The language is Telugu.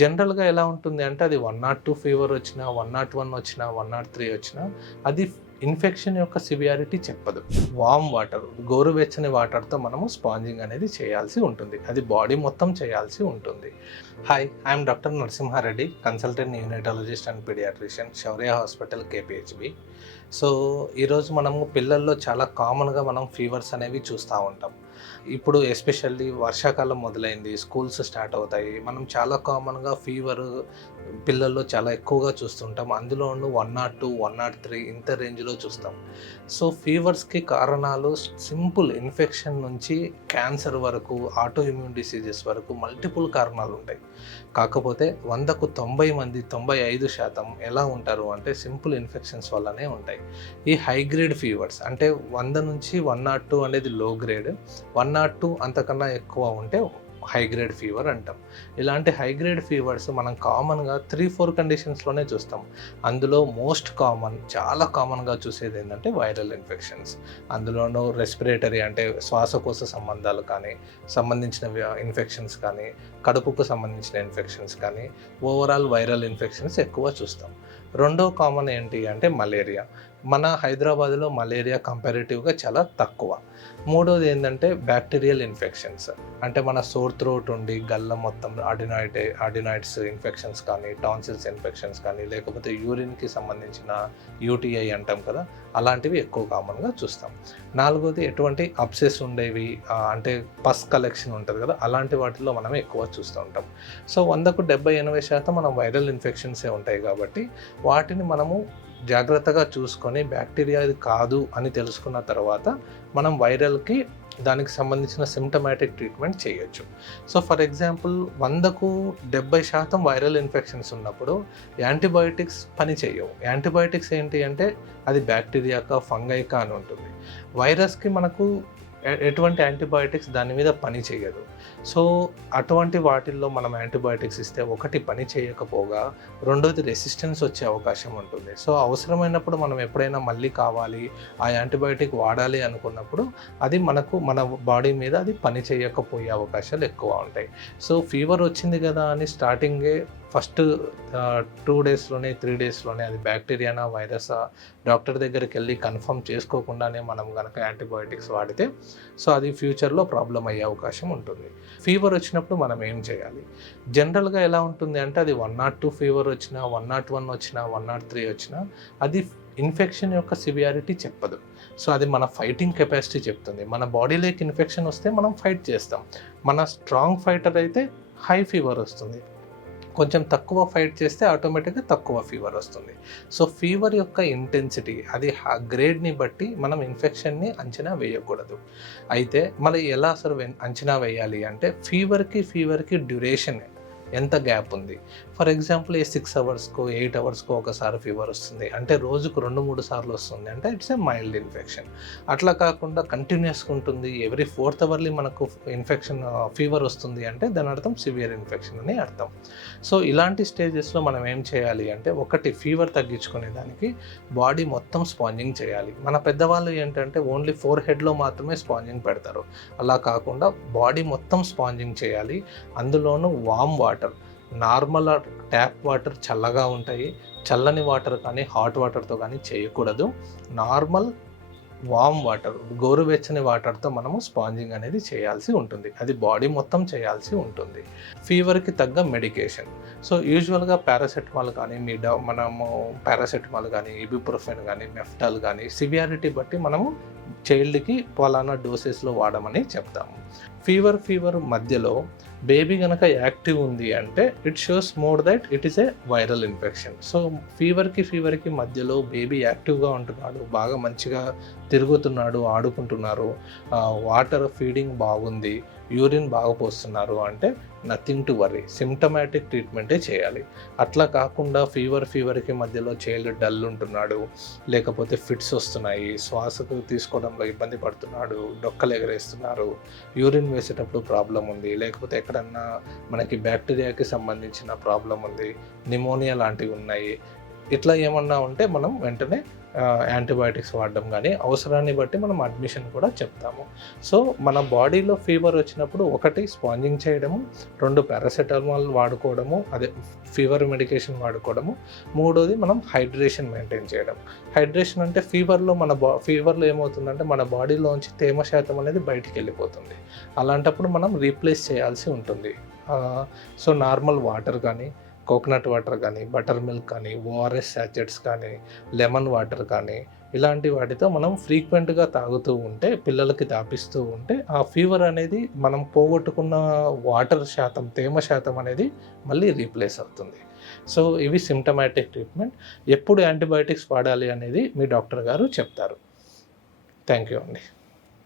జనరల్‌గా ఎలా ఉంటుంది అంటే అది 102 ఫీవర్ వచ్చినా, 101 వచ్చినా, 103 వచ్చినా అది ఇన్ఫెక్షన్ యొక్క సివియారిటీ చెప్పదు. వార్మ్ వాటర్, గోరువెచ్చని వాటర్‌తో మనము స్పాంజింగ్ అనేది చేయాల్సి ఉంటుంది. అది బాడీ మొత్తం చేయాల్సి ఉంటుంది. Hi, I'm doctor Narasimha Reddy, consultant neonatologist and paediatrician, Shaurya hospital, KPHB. So, ఈరోజు మనము పిల్లల్లో చాలా కామన్‌గా మనం ఫీవర్స్ అనేవి చూస్తూ ఉంటాం. ఇప్పుడు ఎస్పెషల్లీ వర్షాకాలం మొదలైంది, స్కూల్స్ స్టార్ట్ అవుతాయి. మనం చాలా కామన్‌గా ఫీవరు పిల్లల్లో చాలా ఎక్కువగా చూస్తుంటాం. అందులోనూ 102, 103 ఇంత రేంజ్‌లో చూస్తాం. సో, ఫీవర్స్‌కి కారణాలు సింపుల్ ఇన్ఫెక్షన్ నుంచి క్యాన్సర్ వరకు, ఆటో ఇమ్యూన్ డిసీజెస్ వరకు మల్టిపుల్ కారణాలుంటాయి. కాకపోతే 100కు 90 మంది, 95% ఎలా ఉంటారు అంటే సింపుల్ ఇన్ఫెక్షన్స్ వల్లనే ఉంటాయి. ఈ హై గ్రేడ్ ఫీవర్స్ అంటే 100 నుంచి 102 అనేది లో గ్రేడ్, 102 అంతకన్నా ఎక్కువ ఉంటే హై గ్రేడ్ ఫీవర్ అంటాం. ఇలాంటి హై గ్రేడ్ ఫీవర్స్ మనం కామన్‌గా 3, 4 కండిషన్స్‌లోనే చూస్తాం. అందులో మోస్ట్ కామన్, చాలా కామన్‌గా చూసేది ఏంటంటే వైరల్ ఇన్ఫెక్షన్స్. అందులోనూ రెస్పిరేటరీ అంటే శ్వాసకోశ సంబంధించిన ఇన్ఫెక్షన్స్ కానీ, కడుపుకు సంబంధించిన ఇన్ఫెక్షన్స్ కానీ, ఓవరాల్ వైరల్ ఇన్ఫెక్షన్స్ ఎక్కువ చూస్తాం. రెండో కామన్ ఏంటి అంటే మలేరియా. మన హైదరాబాద్‌లో మలేరియా కంపారిటివ్‌గా చాలా తక్కువ. మూడోది ఏంటంటే బ్యాక్టీరియల్ ఇన్ఫెక్షన్స్. అంటే మన సోర్ థ్రోట్ ఉండి గల్ల మొత్తం అడినాయిడ్స్ ఇన్ఫెక్షన్స్ కానీ, టాన్సిల్స్ ఇన్ఫెక్షన్స్ కానీ, లేకపోతే యూరిన్‌కి సంబంధించిన యూటీఐ అంటాం కదా, అలాంటివి ఎక్కువ కామన్‌గా చూస్తాం. నాలుగోది ఎటువంటి అబ్సెస్ ఉండేవి, అంటే పస్ కలెక్షన్ ఉంటుంది కదా, అలాంటి వాటిల్లో మనం ఎక్కువ చూస్తూ ఉంటాం. సో 100కు 70-80% మనం వైరల్ ఇన్ఫెక్షన్సే ఉంటాయి కాబట్టి వాటిని మనము జాగ్రత్తగా చూసుకొని బ్యాక్టీరియా ఇది కాదు అని తెలుసుకున్న తర్వాత మనం వైరల్‌కి దానికి సంబంధించిన సిమ్టమాటిక్ ట్రీట్మెంట్ చేయొచ్చు. సో ఫర్ ఎగ్జాంపుల్ 100కు 70% వైరల్ ఇన్ఫెక్షన్స్ ఉన్నప్పుడు యాంటీబయోటిక్స్ పని చేయవు. యాంటీబయోటిక్స్ ఏంటి అంటే అది బ్యాక్టీరియాకా, ఫంగైకా అని ఉంటుంది. వైరస్‌కి మనకు ఎటువంటి యాంటీబయోటిక్స్ దాని మీద పని చేయదు. సో అటువంటి వాటిల్లో మనం యాంటీబయోటిక్స్ ఇస్తే ఒకటి పని చేయకపోగా రెండోది రెసిస్టెన్స్ వచ్చే అవకాశం ఉంటుంది. సో అవసరమైనప్పుడు మనం ఎప్పుడైనా మళ్ళీ కావాలి, ఆ యాంటీబయోటిక్ వాడాలి అనుకున్నప్పుడు అది మన బాడీ మీద అది పని చేయకపోయే అవకాశాలు ఎక్కువ ఉంటాయి. సో ఫీవర్ వచ్చింది కదా అని స్టార్టింగే ఫస్ట్ 2 డేస్‌లోనే, 3 డేస్‌లోనే అది బ్యాక్టీరియానా, వైరసా డాక్టర్ దగ్గరికి వెళ్ళి కన్ఫర్మ్ చేసుకోకుండానే మనం గనక యాంటీబయోటిక్స్ వాడితే సో అది ఫ్యూచర్‌లో ప్రాబ్లమ్ అయ్యే అవకాశం ఉంటుంది. ఫీవర్ వచ్చినప్పుడు మనం ఏం చేయాలి? జనరల్‌గా ఎలా ఉంటుంది అంటే అది 102 ఫీవర్ వచ్చినా, 101 వచ్చినా, 103 వచ్చినా అది ఇన్ఫెక్షన్ యొక్క సివియారిటీ చెప్పదు. సో అది మన ఫైటింగ్ కెపాసిటీ చెప్తుంది. మన బాడీలోకి ఇన్ఫెక్షన్ వస్తే మనం ఫైట్ చేస్తాం. మన స్ట్రాంగ్ ఫైటర్ అయితే హై ఫీవర్ వస్తుంది. కొంచెం తక్కువ ఫైట్ చేస్తే ఆటోమేటిక్‌గా తక్కువ ఫీవర్ వస్తుంది. సో ఫీవర్ యొక్క ఇంటెన్సిటీ అది గ్రేడ్‌ని బట్టి మనం ఇన్ఫెక్షన్‌ని అంచనా వేయకూడదు. అయితే మరి ఎలా అసలు అంచనా వేయాలి అంటే ఫీవర్‌కి డ్యూరేషన్ ఎంత గ్యాప్ ఉంది. ఫర్ ఎగ్జాంపుల్ 6 అవర్స్‌కో, 8 అవర్స్‌కో ఒకసారి ఫీవర్ వస్తుంది. అంటే రోజుకు 2, 3 సార్లు వస్తుంది అంటే ఇట్స్ ఏ మైల్డ్ ఇన్ఫెక్షన్. అట్లా కాకుండా కంటిన్యూయస్‌గా ఉంటుంది. ఎవ్రీ 4th అవర్‌లీ మనకు ఫీవర్ వస్తుంది అంటే దాని అర్థం సివియర్ ఇన్ఫెక్షన్ అని అర్థం. సో ఇలాంటి స్టేజెస్‌లో మనం ఏం చేయాలి అంటే ఒకటి ఫీవర్ తగ్గించుకునే దానికి బాడీ మొత్తం స్పాంజింగ్ చేయాలి. మన పెద్దవాళ్ళు ఏంటంటే ఓన్లీ ఫోర్ హెడ్‌లో మాత్రమే స్పాంజింగ్ పెడతారు. అలా కాకుండా బాడీ మొత్తం స్పాంజింగ్ చేయాలి. అందులోనూ warm water, normal tap water చల్లగా ఉంటాయి. చల్లని వాటర్ కానీ, హాట్ వాటర్‌తో కానీ చేయకూడదు. నార్మల్ వార్మ్ వాటర్, గోరువెచ్చని వాటర్‌తో మనము స్పాంజింగ్ అనేది చేయాల్సి ఉంటుంది. అది బాడీ మొత్తం చేయాల్సి ఉంటుంది. ఫీవర్‌కి తగ్గ మెడికేషన్. సో యూజువల్‌గా పారాసెటమాల్ కానీ, మనము పారాసెటమాల్ కానీ, ఇబుప్రోఫెన్ కానీ, మెఫ్టాల్ కానీ సివియారిటీ బట్టి మనము చైల్డ్‌కి పలానా డోసెస్‌లో వాడమని చెప్తాము. ఫీవర్ మధ్యలో బేబీ గనక యాక్టివ్ ఉంది అంటే it shows more that it is a viral infection. So ఫీవర్‌కి మధ్యలో బేబీ యాక్టివ్‌గా ఉంటున్నాడు, బాగా మంచిగా తిరుగుతున్నాడు, ఆడుకుంటున్నారు, వాటర్ ఫీడింగ్ బాగుంది, యూరిన్ బాగా పోస్తున్నారు అంటే నథింగ్ టు వర్రీ, సిమ్టమాటిక్ ట్రీట్మెంటే చేయాలి. అట్లా కాకుండా ఫీవర్‌కి మధ్యలో చైల్డ్ డల్ ఉంటున్నాడు, లేకపోతే ఫిట్స్ వస్తున్నాయి, శ్వాసకు తీసుకోవడంలో ఇబ్బంది పడుతున్నాడు, డొక్కలు ఎగరేస్తున్నారు, యూరిన్ వేసేటప్పుడు ప్రాబ్లం ఉంది, లేకపోతే ఎక్కడన్నా మనకి బ్యాక్టీరియాకి సంబంధించిన ప్రాబ్లం ఉంది, నిమోనియా లాంటివి ఉన్నాయి, ఇట్లా ఏమన్నా ఉంటే మనం వెంటనే యాంటీబయాటిక్స్ వాడడం కానీ అవసరాన్ని బట్టి మనం అడ్మిషన్ కూడా చెప్తాము. సో మన బాడీలో ఫీవర్ వచ్చినప్పుడు ఒకటి స్పాంజింగ్ చేయడము, 2 పారాసెటమాల్ వాడుకోవడము, అదే ఫీవర్ మెడికేషన్ వాడుకోవడము, 3వది మనం హైడ్రేషన్ మెయింటైన్ చేయడం. హైడ్రేషన్ అంటే ఫీవర్లో ఏమవుతుందంటే మన బాడీలోంచి తేమ శాతం అనేది బయటికి వెళ్ళిపోతుంది. అలాంటప్పుడు మనం రీప్లేస్ చేయాల్సి ఉంటుంది. సో నార్మల్ వాటర్ కానీ, కోకోనట్ వాటర్ కానీ, బటర్ మిల్క్ కానీ, ఓఆర్ఎస్ శాచెట్స్ కానీ, లెమన్ వాటర్ కానీ ఇలాంటి వాటితో మనం ఫ్రీక్వెంట్గా తాగుతూ ఉంటే, పిల్లలకి తాపిస్తూ ఉంటే ఆ ఫీవర్ అనేది మనం పోగొట్టుకున్న వాటర్ శాతం, తేమ శాతం అనేది మళ్ళీ రీప్లేస్ అవుతుంది. సో ఇవి సిమ్టమాటిక్ ట్రీట్మెంట్. ఎప్పుడు యాంటీబయాటిక్స్ వాడాలి అనేది మీ డాక్టర్ గారు చెప్తారు. థ్యాంక్ యూ అండి.